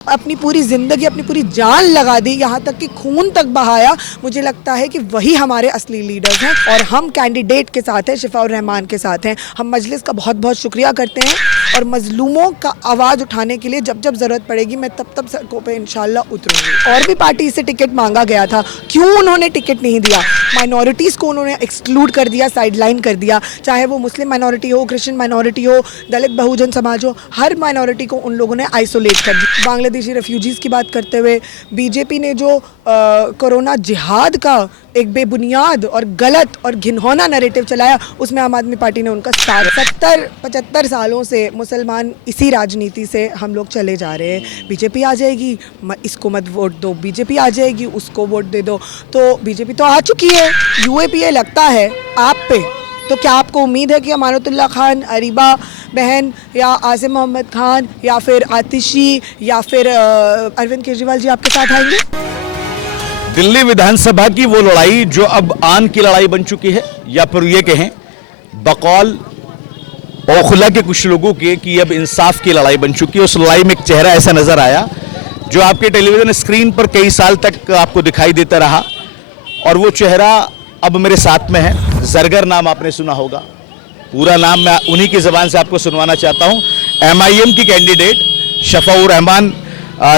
अपनी पूरी ज़िंदगी, अपनी पूरी जान लगा दी, यहाँ तक कि खून तक बहाया। मुझे लगता है कि वही हमारे असली लीडर्स हैं और हम कैंडिडेट के साथ हैं, शिफाउर रहमान के साथ हैं। हम मजलिस का बहुत बहुत शुक्रिया करते हैं और मजलूमों का आवाज़ उठाने के लिए जब जब ज़रूरत पड़ेगी मैं तब तब सड़कों पे इंशाल्लाह उतरूँगी। और भी पार्टी से टिकट मांगा गया था, क्यों उन्होंने टिकट नहीं दिया? माइनॉरिटीज़ को उन्होंने एक्सक्लूड कर दिया, साइडलाइन कर दिया, चाहे वो मुस्लिम माइनॉरिटी हो, क्रिश्चियन माइनॉरिटी हो, दलित बहुजन समाज हो, हर माइनॉरिटी को उन लोगों ने आइसोलेट कर दिया। बांग्लादेशी रेफ्यूजीज़ की बात करते हुए बीजेपी ने जो कोरोना जिहाद का एक बेबुनियाद और गलत और घिनौना नैरेटिव चलाया, उसमें आम आदमी पार्टी ने उनका साथ। 70-75 सालों से मुसलमान इसी राजनीति से हम लोग चले जा रहे हैं। बीजेपी आ जाएगी, इसको मत वोट दो, बीजेपी आ जाएगी, उसको वोट दे दो। तो बीजेपी तो आ चुकी है, यूएपीए लगता है आप पे। तो क्या आपको उम्मीद है कि अमानतुल्लाह खान, अरीबा बहन या आसिम मोहम्मद खान या फिर आतिशी या फिर अरविंद केजरीवाल जी आपके साथ आएंगे? दिल्ली विधानसभा की वो लड़ाई जो अब आन की लड़ाई बन चुकी है, या फिर ये कहें बकौल ओखला के कुछ लोगों के कि अब इंसाफ की लड़ाई बन चुकी है। उस लड़ाई में एक चेहरा ऐसा नजर आया जो आपके टेलीविजन स्क्रीन पर कई साल तक आपको दिखाई देता रहा, और वो चेहरा अब मेरे साथ में है। जरगर नाम आपने सुना होगा, पूरा नाम मैं उन्हीं की ज़बान से आपको सुनवाना चाहता हूं। एमआईएम की कैंडिडेट शफाउर रहमान,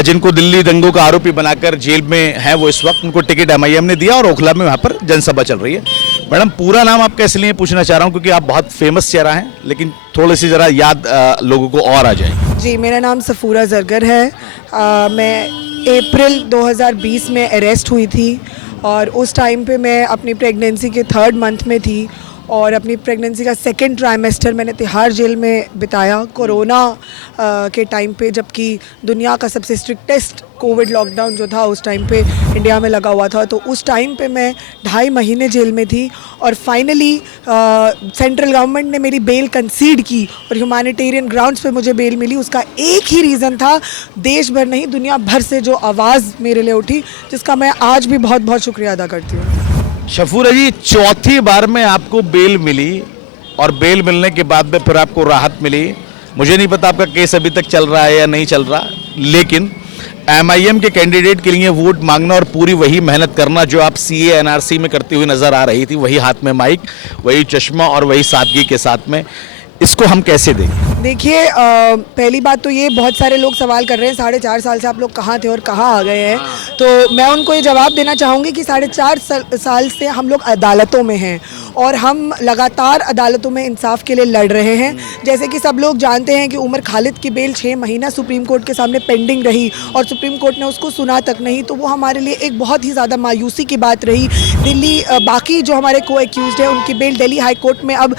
जिनको दिल्ली दंगों का आरोपी बनाकर जेल में है वो इस वक्त, उनको टिकट एमआईएम ने दिया और ओखला में वहाँ पर जनसभा चल रही है। मैडम, पूरा नाम आपका इसलिए पूछना चाह रहा हूँ क्योंकि आप बहुत फेमस चेहरा हैं, लेकिन थोड़ी सी ज़रा याद लोगों को और आ जाए। जी, मेरा नाम सफूरा जरगर है। मैं अप्रैल 2020 में अरेस्ट हुई थी और उस टाइम पे मैं अपनी प्रेगनेंसी के 3rd मंथ में थी और अपनी प्रेगनेंसी का 2nd ट्राइमेस्टर मैंने तिहाड़ जेल में बिताया कोरोना के टाइम पे, जबकि दुनिया का सबसे स्ट्रिक्टेस्ट कोविड लॉकडाउन जो था उस टाइम पे इंडिया में लगा हुआ था। तो उस टाइम पे मैं 2.5 महीने जेल में थी और फाइनली सेंट्रल गवर्नमेंट ने मेरी बेल कंसीड की और ह्यूमैनिटेरियन ग्राउंड्स पे मुझे बेल मिली। उसका एक ही रीज़न था, देश भर नहीं दुनिया भर से जो आवाज़ मेरे लिए उठी, जिसका मैं आज भी बहुत बहुत शुक्रिया अदा करती हूँ। शफूरा जी, 4थी बार में आपको बेल मिली और बेल मिलने के बाद में फिर आपको राहत मिली। मुझे नहीं पता आपका केस अभी तक चल रहा है या नहीं चल रहा, लेकिन एमआईएम के कैंडिडेट के लिए वोट मांगना और पूरी वही मेहनत करना जो आप सीए एनआरसी में करती हुई नजर आ रही थी, वही हाथ में माइक, वही चश्मा और वही सादगी के साथ में, इसको हम कैसे दें? देखिए, पहली बात तो ये, बहुत सारे लोग सवाल कर रहे हैं 4.5 साल से आप लोग कहाँ थे और कहाँ आ गए हैं। तो मैं उनको ये जवाब देना चाहूँगी कि 4.5 साल से हम लोग अदालतों में हैं और हम लगातार अदालतों में इंसाफ के लिए लड़ रहे हैं। जैसे कि सब लोग जानते हैं कि उमर खालिद की बेल 6 महीना सुप्रीम कोर्ट के सामने पेंडिंग रही और सुप्रीम कोर्ट ने उसको सुना तक नहीं, तो वो हमारे लिए एक बहुत ही ज़्यादा मायूसी की बात रही। दिल्ली बाकी जो हमारे को एक्यूज्ड है उनकी बेल दिल्ली हाई कोर्ट में अब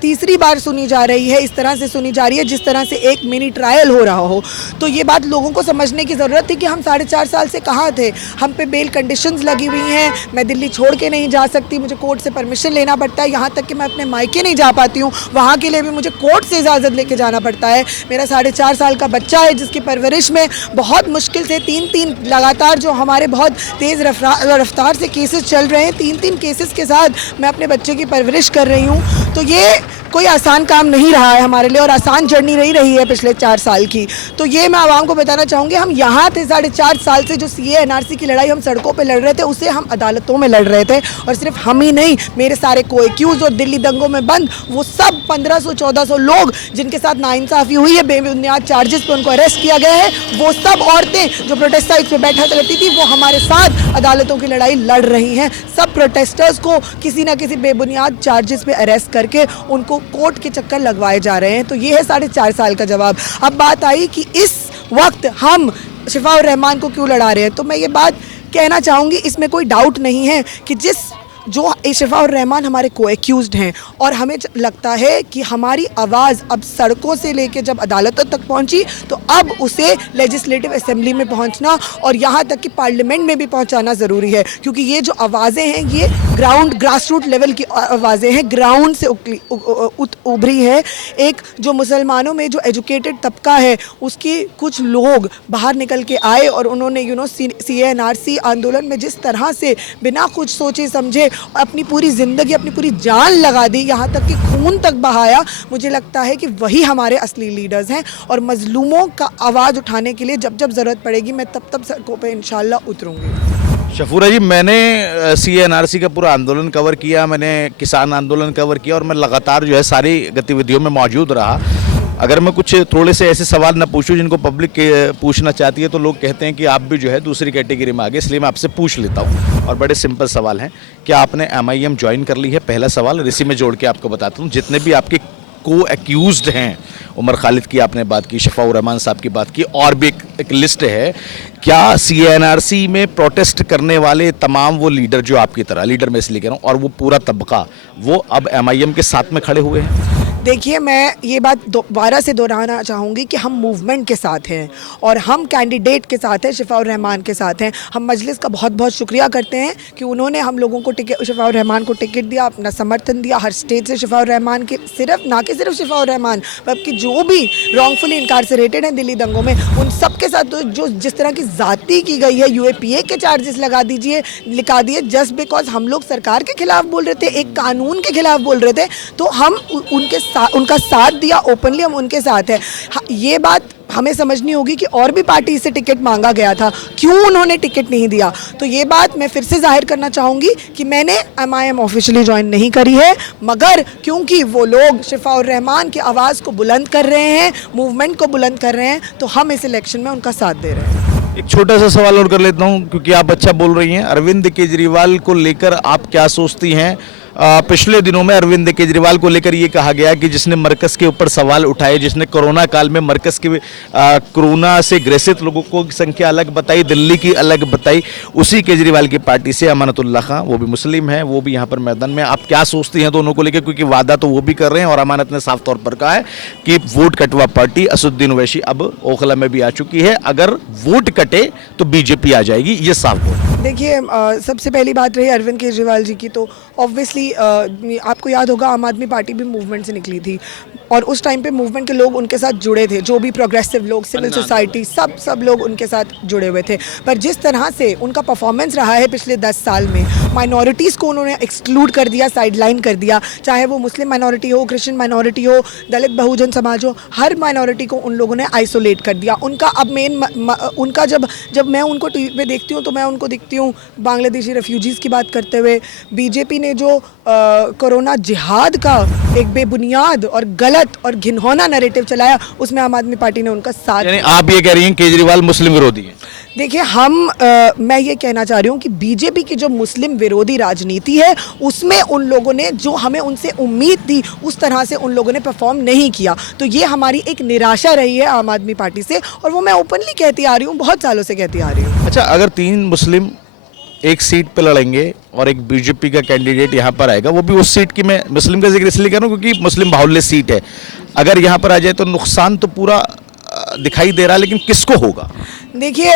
तीसरी बार सुनी जा रही है, इस तरह से सुनी जा रही है जिस तरह से एक मिनी ट्रायल हो रहा हो। तो ये बात लोगों को समझने की ज़रूरत थी कि हम 4.5 साल से कहाँ थे। हम पे बेल कंडीशंस लगी हुई हैं, मैं दिल्ली छोड़ के नहीं जा सकती, मुझे कोर्ट से परमिशन लेना पड़ता है, यहाँ तक कि मैं अपने मायके नहीं जा पाती हूँ, वहाँ के लिए भी मुझे कोर्ट से इजाज़त लेके जाना पड़ता है। मेरा 4.5 साल का बच्चा है जिसकी परवरिश में बहुत मुश्किल से 3 लगातार जो हमारे बहुत तेज़ रफ्तार से केसेस चल रहे हैं, 3 केसेस के साथ मैं अपने बच्चे की परवरिश कर रही हूँ। तो ये कोई आसान काम नहीं रहा है हमारे लिए और आसान जर्नी नहीं रही है पिछले 4 साल की। तो ये मैं आवाम को बताना चाहूँगी, हम यहाँ थे 4.5 साल से, जो सीए एनआरसी की लड़ाई हम सड़कों पे लड़ रहे थे उसे हम अदालतों में लड़ रहे थे। और सिर्फ हम ही नहीं, मेरे सारे को एक्यूज और दिल्ली दंगों में बंद वो सब 1500-1400 लोग जिनके साथ नाइंसाफ़ी हुई है, बेबुनियाद चार्जेस पे उनको अरेस्ट किया गया है, वो सब औरतें जो प्रोटेस्ट साइट पे बैठा करती थी वो हमारे साथ अदालतों की लड़ाई लड़ रही हैं। सब प्रोटेस्टर्स को किसी ना किसी बेबुनियाद चार्जेस पे अरेस्ट करके उनको कोर्ट के चक्कर लगवाए जा रहे हैं। तो ये है 4.5 साल का जवाब। अब बात आई कि इस वक्त हम शिफाउर रहमान को क्यों लड़ा रहे हैं, तो मैं ये बात कहना चाहूँगी, इसमें कोई डाउट नहीं है कि जो शिफाउर रहमान हमारे को एक्यूज्ड हैं और हमें लगता है कि हमारी आवाज़ अब सड़कों से लेके जब अदालतों तक पहुंची तो अब उसे लेजिस्लेटिव असेंबली में पहुंचना और यहाँ तक कि पार्लियामेंट में भी पहुंचाना ज़रूरी है, क्योंकि ये जो आवाज़ें हैं ये ग्रास रूट लेवल की आवाज़ें हैं, ग्राउंड से उभरी है। एक जो मुसलमानों में जो एजुकेटेड तबका है उसकी कुछ लोग बाहर निकल के आए और उन्होंने सीए एनआरसी आंदोलन में जिस तरह से बिना कुछ सोचे समझे अपनी पूरी ज़िंदगी, अपनी पूरी जान लगा दी, यहाँ तक कि खून तक बहाया, मुझे लगता है कि वही हमारे असली लीडर्स हैं। और मज़लूमों का आवाज़ उठाने के लिए जब जब ज़रूरत पड़ेगी मैं तब तब सड़कों पर इंशाल्लाह उतरूँगी। शफूरा जी, मैंने CA/NRC का पूरा आंदोलन कवर किया, मैंने किसान आंदोलन कवर किया और मैं लगातार जो है सारी गतिविधियों में मौजूद रहा। अगर मैं कुछ थोड़े से ऐसे सवाल ना पूछूं जिनको पब्लिक पूछना चाहती है तो लोग कहते हैं कि आप भी जो है दूसरी कैटेगरी में आ गए, इसलिए मैं आपसे पूछ लेता हूं। और बड़े सिंपल सवाल हैं, क्या आपने MIM ज्वाइन कर ली है? पहला सवाल। और इसी में जोड़ के आपको बताता हूँ, जितने भी आपके को एक्यूज्ड हैं, उमर खालिद की आपने बात की, शफाउर रहमान साहब की बात की, और भी एक लिस्ट है, क्या CA/NRC में प्रोटेस्ट करने वाले तमाम वो लीडर जो आपकी तरह, लीडर मैं इसलिए कह रहा हूँ, और वो पूरा तबका, वो अब MIM के साथ में खड़े हुए हैं? देखिए, मैं ये बात दोबारा से दोहराना चाहूँगी कि हम मूवमेंट के साथ हैं और हम कैंडिडेट के साथ हैं, शफाउर रहमान के साथ हैं। हम मजलिस का बहुत बहुत शुक्रिया करते हैं कि उन्होंने हम लोगों को टिकट, शफाउर रहमान को टिकट दिया, अपना समर्थन दिया हर स्टेट से। शफाउर रहमान के ना कि सिर्फ शफाउर रहमान बल्कि जो भी रॉन्गफुली इनकारसरेटेड हैं दिल्ली दंगों में, उन सब के साथ तो जो जिस तरह की ज़्यादती की गई है, UAPA के चार्जेस लिखा दिए जस्ट बिकॉज हम लोग सरकार के खिलाफ बोल रहे थे, एक कानून के खिलाफ बोल रहे थे, तो हम उनका साथ दिया, ओपनली हम उनके साथ हैं। ये बात हमें समझनी होगी कि और भी पार्टी से टिकट मांगा गया था, क्यों उन्होंने टिकट नहीं दिया। तो ये बात मैं फिर से जाहिर करना चाहूँगी कि मैंने MIM ऑफिशियली ज्वाइन नहीं करी है, मगर क्योंकि वो लोग शफाउर रहमान की आवाज़ को बुलंद कर रहे हैं, मूवमेंट को बुलंद कर रहे हैं, तो हम इस इलेक्शन में उनका साथ दे रहे हैं। एक छोटा सा सवाल और कर लेता हूँ, क्योंकि आप अच्छा बोल रही हैं। अरविंद केजरीवाल को लेकर आप क्या सोचती हैं? पिछले दिनों में अरविंद केजरीवाल को लेकर ये कहा गया कि जिसने मरकज़ के ऊपर सवाल उठाए, जिसने कोरोना काल में मरकज़ के कोरोना से ग्रसित लोगों को संख्या अलग बताई, दिल्ली की अलग बताई, उसी केजरीवाल की पार्टी से अमानतुल्लाह खां, वो भी मुस्लिम है, वो भी यहाँ पर मैदान में। आप क्या सोचती हैं दोनों को लेकर? क्योंकि वादा तो वो भी कर रहे हैं और अमानत ने साफ तौर पर कहा है कि वोट कटवा पार्टी असदुद्दीन ओवैसी अब ओखला में भी आ चुकी है, अगर वोट कटे तो BJP आ जाएगी, ये साफ बोल। देखिए, सबसे पहली बात रही अरविंद केजरीवाल जी की, तो ऑब्वियसली आपको याद होगा आम आदमी पार्टी भी मूवमेंट से निकली थी और उस टाइम पे मूवमेंट के लोग उनके साथ जुड़े थे, जो भी प्रोग्रेसिव लोग, सिविल सोसाइटी, सब लोग उनके साथ जुड़े हुए थे। पर जिस तरह से उनका परफॉर्मेंस रहा है पिछले 10 साल में, माइनॉरिटीज़ को उन्होंने एक्सक्लूड कर दिया, साइडलाइन कर दिया, चाहे वो मुस्लिम माइनॉरिटी हो, क्रिश्चियन माइनॉरिटी हो, दलित बहुजन समाज हो, हर माइनॉरिटी को उन लोगों ने आइसोलेट कर दिया। उनका अब उनका जब मैं उनको टीवी पे देखती हूँ तो मैं उनको दिखती हूँ बांग्लादेशी रेफ्यूजीज़ की बात करते हुए। BJP ने जो कोरोना जिहाद का एक बेबुनियाद और गलत और घिनौना नैरेटिव चलाया, उसमें आम आदमी पार्टी ने उनका साथ। यानी आप ये कह रही हैं केजरीवाल मुस्लिम विरोधी है? देखिए, मैं ये कहना चाह रही हूँ कि BJP की जो मुस्लिम विरोधी राजनीति है, उसमें उन लोगों ने जो हमें उनसे उम्मीद थी उस तरह से उन लोगों ने परफॉर्म नहीं किया। तो ये हमारी एक निराशा रही है आम आदमी पार्टी से, और वो मैं ओपनली कहती आ रही हूँ, बहुत सालों से कहती आ रही हूँ। अच्छा, अगर 3 मुस्लिम एक सीट पे लड़ेंगे और एक BJP का कैंडिडेट यहाँ पर आएगा, वो भी उस सीट की, मैं मुस्लिम का जिक्र इसलिए कर रहा हूँ क्योंकि मुस्लिम बाहुल्य सीट है, अगर यहाँ पर आ जाए तो नुकसान तो पूरा दिखाई दे रहा है, लेकिन किसको होगा? देखिए,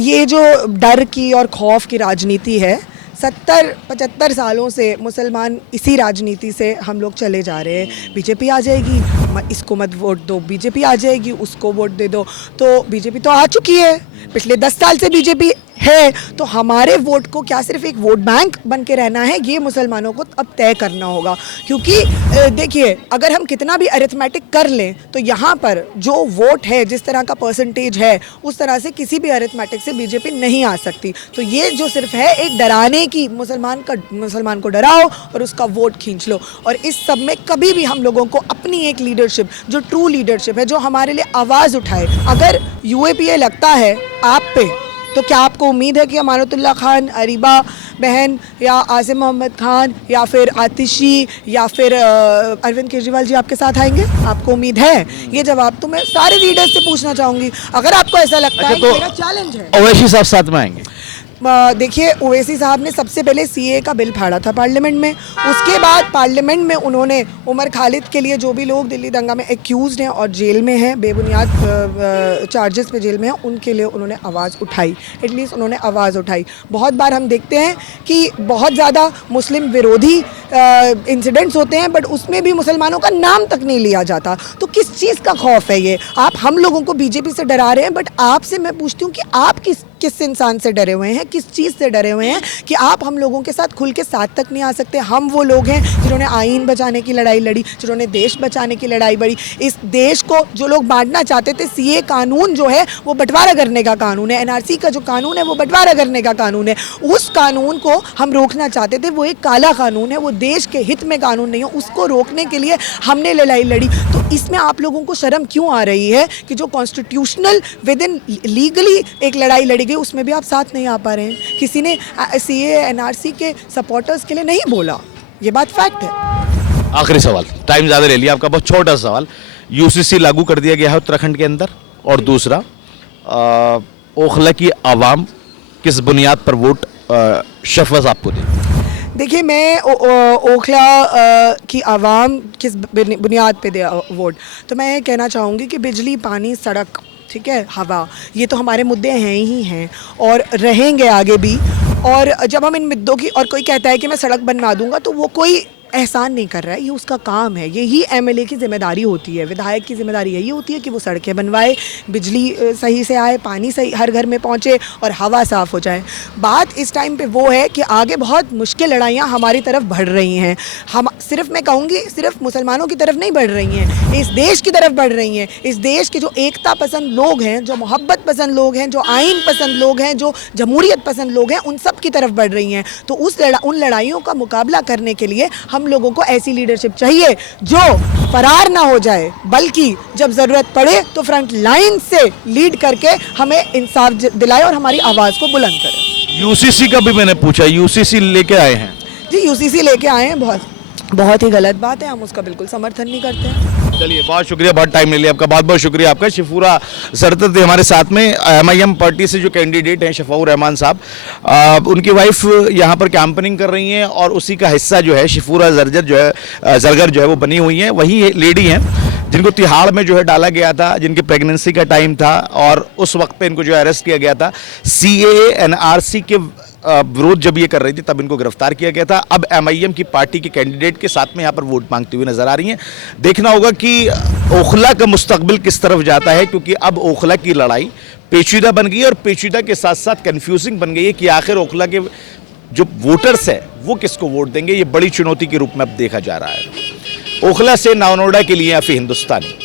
ये जो डर की और खौफ की राजनीति है, 70-75 सालों से मुसलमान इसी राजनीति से हम लोग चले जा रहे हैं। BJP आ जाएगी, इसको मत वोट दो, BJP आ जाएगी, उसको वोट दे दो। तो BJP तो आ चुकी है, पिछले 10 साल से BJP है, तो हमारे वोट को क्या सिर्फ एक वोट बैंक बन के रहना है, ये मुसलमानों को अब तय करना होगा। क्योंकि देखिए, अगर हम कितना भी अरिथमेटिक कर लें तो यहाँ पर जो वोट है, जिस तरह का परसेंटेज है, उस तरह से किसी भी अरिथमेटिक से BJP नहीं आ सकती। तो ये जो सिर्फ है एक डराने की, मुसलमान को डराओ और उसका वोट खींच लो। और इस सब में कभी भी हम लोगों को अपनी एक लीडरशिप, जो ट्रू लीडरशिप है, जो हमारे लिए आवाज़ उठाए, अगर UAPA लगता है आप पे, तो क्या आपको उम्मीद है कि अमानतुल्लाह खान, अरीबा बहन या आसिम मोहम्मद खान या फिर आतिशी या फिर अरविंद केजरीवाल जी आपके साथ आएंगे? आपको उम्मीद है? ये जवाब तो मैं सारे लीडर्स से पूछना चाहूँगी। अगर आपको ऐसा लगता है, तो मेरा चैलेंज है। ओवैसी साहब साथ में आएंगे? देखिए, ओवैसी साहब ने सबसे पहले CA का बिल फाड़ा था पार्लियामेंट में, उसके बाद पार्लियामेंट में उन्होंने उमर खालिद के लिए, जो भी लोग दिल्ली दंगा में एक्यूज्ड हैं और जेल में हैं, बेबुनियाद चार्जेस पे जेल में हैं, उनके लिए उन्होंने आवाज़ उठाई, एटलीस्ट उन्होंने आवाज़ उठाई। बहुत बार हम देखते हैं कि बहुत ज़्यादा मुस्लिम विरोधी इंसिडेंट्स होते हैं, बट उसमें भी मुसलमानों का नाम तक नहीं लिया जाता। तो किस चीज़ का खौफ है ये? आप हम लोगों को BJP से डरा रहे हैं, बट आपसे मैं पूछती हूँ कि आप किस इंसान से डरे हुए हैं, किस चीज़ से डरे हुए हैं कि आप हम लोगों के साथ खुल के साथ तक नहीं आ सकते। हम वो लोग हैं जिन्होंने आईन बचाने की लड़ाई लड़ी, जिन्होंने देश बचाने की लड़ाई लड़ी। इस देश को जो लोग बांटना चाहते थे, सीए कानून जो है वो बंटवारा करने का कानून है, एनआरसी का जो कानून है वो बंटवारा करने का कानून है, उस कानून को हम रोकना चाहते थे। वो एक काला कानून है, वो देश के हित में कानून नहीं है, उसको रोकने के लिए हमने लड़ाई लड़ी। तो इसमें आप लोगों को शर्म क्यों आ रही है कि जो कॉन्स्टिट्यूशनल विद इन लीगली एक लड़ाई लड़ी गई उसमें भी आप साथ नहीं आ पा रहे हैं? किसी ने सीए एनआरसी के सपोर्टर्स के लिए नहीं बोला, ये बात फैक्ट है। आखिरी सवाल, टाइम ज़्यादा ले लिया आपका, बहुत छोटा सवाल। यूसीसी लागू कर दिया गया है उत्तराखंड के अंदर, और दूसरा ओखला की आवाम किस बुनियाद पर वोट शफकत आपको दे? देखिए, मैं ओखला की आवाम किस बुनियाद पे दे वोट, तो मैं ये कहना चाहूँगी कि बिजली, पानी, सड़क, ठीक है, हवा, ये तो हमारे मुद्दे हैं ही हैं और रहेंगे आगे भी। और जब हम इन मुद्दों की, और कोई कहता है कि मैं सड़क बनवा दूंगा, तो वो कोई एहसान नहीं कर रहा है, ये उसका काम है। यही एमएलए की जिम्मेदारी होती है, विधायक की जिम्मेदारी यही होती है कि वो सड़कें बनवाए, बिजली सही से आए, पानी सही हर घर में पहुंचे और हवा साफ़ हो जाए। बात इस टाइम पे वो है कि आगे बहुत मुश्किल लड़ाइयाँ हमारी तरफ बढ़ रही हैं। हम सिर्फ, मैं कहूँगी, सिर्फ मुसलमानों की तरफ नहीं बढ़ रही हैं, इस देश की तरफ बढ़ रही हैं। इस देश के जो एकता पसंद लोग हैं, जो मोहब्बत पसंद लोग हैं, जो आइन पसंद लोग हैं, जो जमहूरियत पसंद लोग हैं, उन सब की तरफ बढ़ रही हैं। तो उन लड़ाइयों का मुकाबला करने के लिए हम लोगों को ऐसी लीडरशिप चाहिए जो फरार ना हो जाए, बल्कि जब ज़रूरत पड़े तो फ्रंट लाइन से लीड करके हमें इंसाफ दिलाए और हमारी आवाज़ को बुलंद करे। यूसीसी का भी मैंने पूछा, यूसीसी लेके आए हैं जी, यूसीसी लेके आए हैं, बहुत ही गलत बात है, हम उसका बिल्कुल समर्थन नहीं करते हैं। चलिए, बहुत शुक्रिया, बहुत टाइम ले लिया आपका, बहुत बहुत शुक्रिया आपका। शिफूरा जरदत हमारे साथ में, एमआईएम पार्टी से जो कैंडिडेट हैं शफाउर रहमान साहब, उनकी वाइफ यहाँ पर कैंपेनिंग कर रही हैं और उसी का हिस्सा जो है शिफूरा जरगर जो है वो बनी हुई हैं। वही लेडी हैं जिनको तिहाड़ में जो है डाला गया था, जिनकी प्रेगनेंसी का टाइम था और उस वक्त पे इनको जो अरेस्ट किया गया था। सीएए एनआरसी के विरोध जब ये कर रही थी तब इनको गिरफ्तार किया गया था। अब एमआईएम की पार्टी के कैंडिडेट के साथ में यहाँ पर वोट मांगती हुई नजर आ रही हैं। देखना होगा कि ओखला का मुस्तकबिल किस तरफ जाता है, क्योंकि अब ओखला की लड़ाई पेचीदा बन गई है और पेचीदा के साथ साथ कंफ्यूजिंग बन गई है कि आखिर ओखला के जो वोटर्स है वो किसको वोट देंगे। ये बड़ी चुनौती के रूप में अब देखा जा रहा है। ओखला से नावनोडा के लिए अफी हिंदुस्तानी।